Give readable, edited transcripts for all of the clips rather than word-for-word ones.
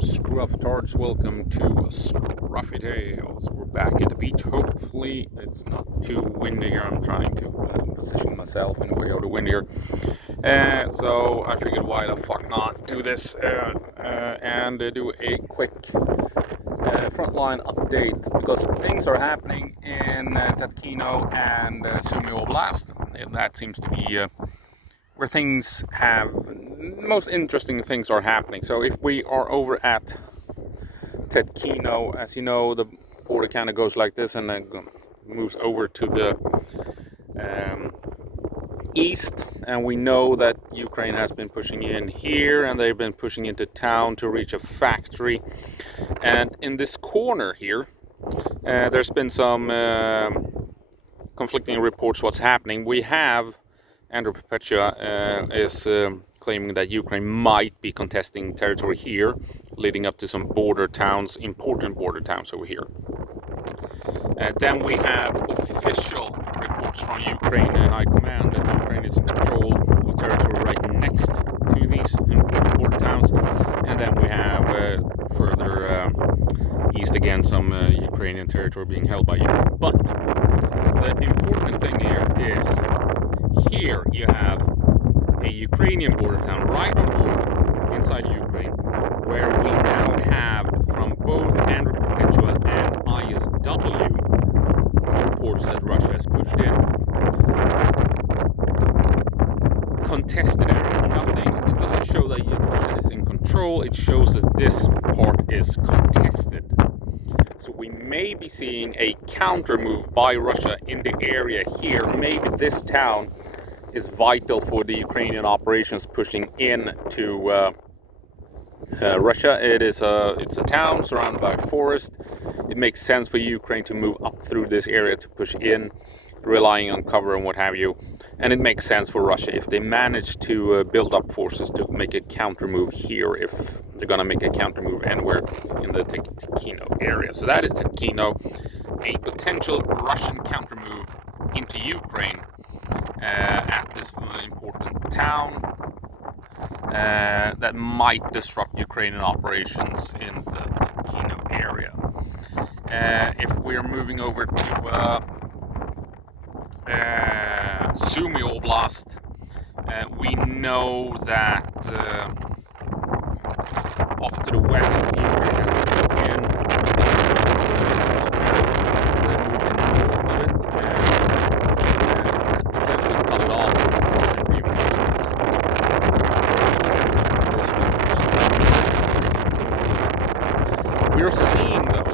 Scruff-tards, welcome to Scruffy Tales. We're back at the beach. Hopefully it's not too windy here. I'm trying to position myself in a way out of wind here. So I figured why the fuck not do this and do a quick frontline update, because things are happening in Tetkino and Sumy Oblast. That seems to be where things have most interesting things are happening. So if we are over at Tetkino, as you know, the border kind of goes like this and then moves over to the east, and we know that Ukraine has been pushing in here and they've been pushing into town to reach a factory. And in this corner here there's been some conflicting reports what's happening. We have Andrew Perpetua is claiming that Ukraine might be contesting territory here, leading up to some border towns, important border towns over here. Then we have official reports from Ukraine High Command that Ukraine is in control of territory right next to these important border towns. And then we have further east again some Ukrainian territory being held by Ukraine. But the important thing here is, here you have a Ukrainian border town right on border inside Ukraine, where we now have from both Andrew Perpetua and ISW reports that Russia has pushed in. Contested area, nothing, it doesn't show that Russia is in control, it shows that this part is contested. So we may be seeing a counter move by Russia in the area here. Maybe this town is vital for the Ukrainian operations pushing in to Russia. It's a town surrounded by forest. It makes sense for Ukraine to move up through this area to push in, relying on cover and what have you. And it makes sense for Russia if they manage to build up forces to make a counter move here, if they're going to make a counter move anywhere in the Tetkino area. So that is Tetkino, a potential Russian counter move into Ukraine at this important town that might disrupt Ukrainian operations in the Tetkino area. If we're moving over to Sumy Oblast, we know that off to the west, Ukraine has pushed in. They're moving north of it and essentially cut it off with Russian reinforcements. We're seeing, though,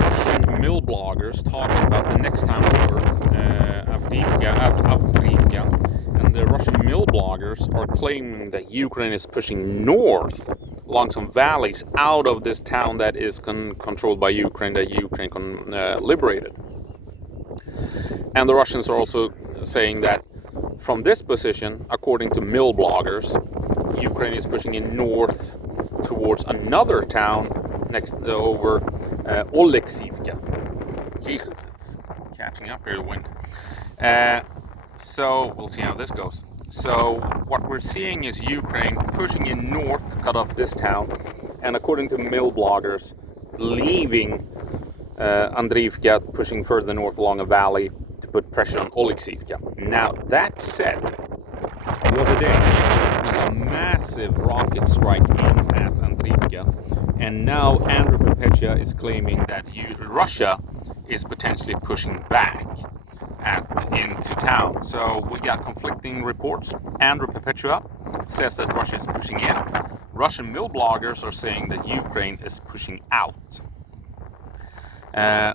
Russian mill bloggers talking about the next time over Avdiivka, and the Russian mill bloggers are claiming that Ukraine is pushing north along some valleys out of this town that is controlled by Ukraine, that Ukraine liberated. And the Russians are also saying that from this position, according to mill bloggers, Ukraine is pushing in north towards another town next over Oleksivka. Jesus, it's catching up here, the wind. So we'll see how this goes. So what we're seeing is Ukraine pushing in north to cut off this town, and according to mill bloggers, leaving Andriivka, pushing further north along a valley to put pressure on Oleksivka. Now, that said, the other day was a massive rocket strike in at Andriivka, and now Andrew Perpetua is claiming that Russia is potentially pushing back into town. So we got conflicting reports. Andrew Perpetua says that Russia is pushing in. Russian mill bloggers are saying that Ukraine is pushing out.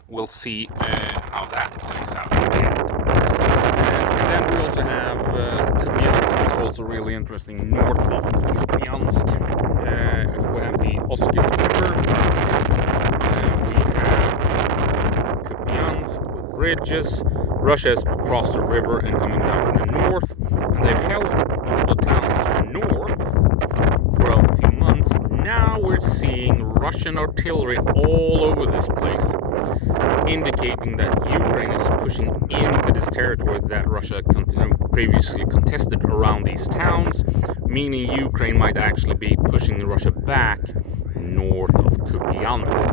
We'll see how that plays out in the end. Then we also have Kupiansk is also really interesting, north of Kupiansk. We have the Oskil River. We have Kupiansk with bridges. Russia has crossed the river and coming down from the north, and they've held multiple towns to the north for a few months. Now we're seeing Russian artillery all over this place. indicating that Ukraine is pushing into this territory that Russia previously contested around these towns, meaning Ukraine might actually be pushing Russia back north of Kupiansk.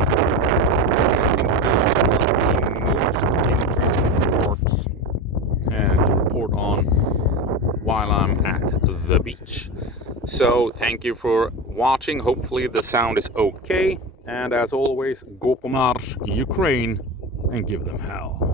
I think those are the most interesting parts to report on while I'm at the beach. So thank you for watching. Hopefully the sound is okay. And as always, go på marsch, Ukraine, and give them hell.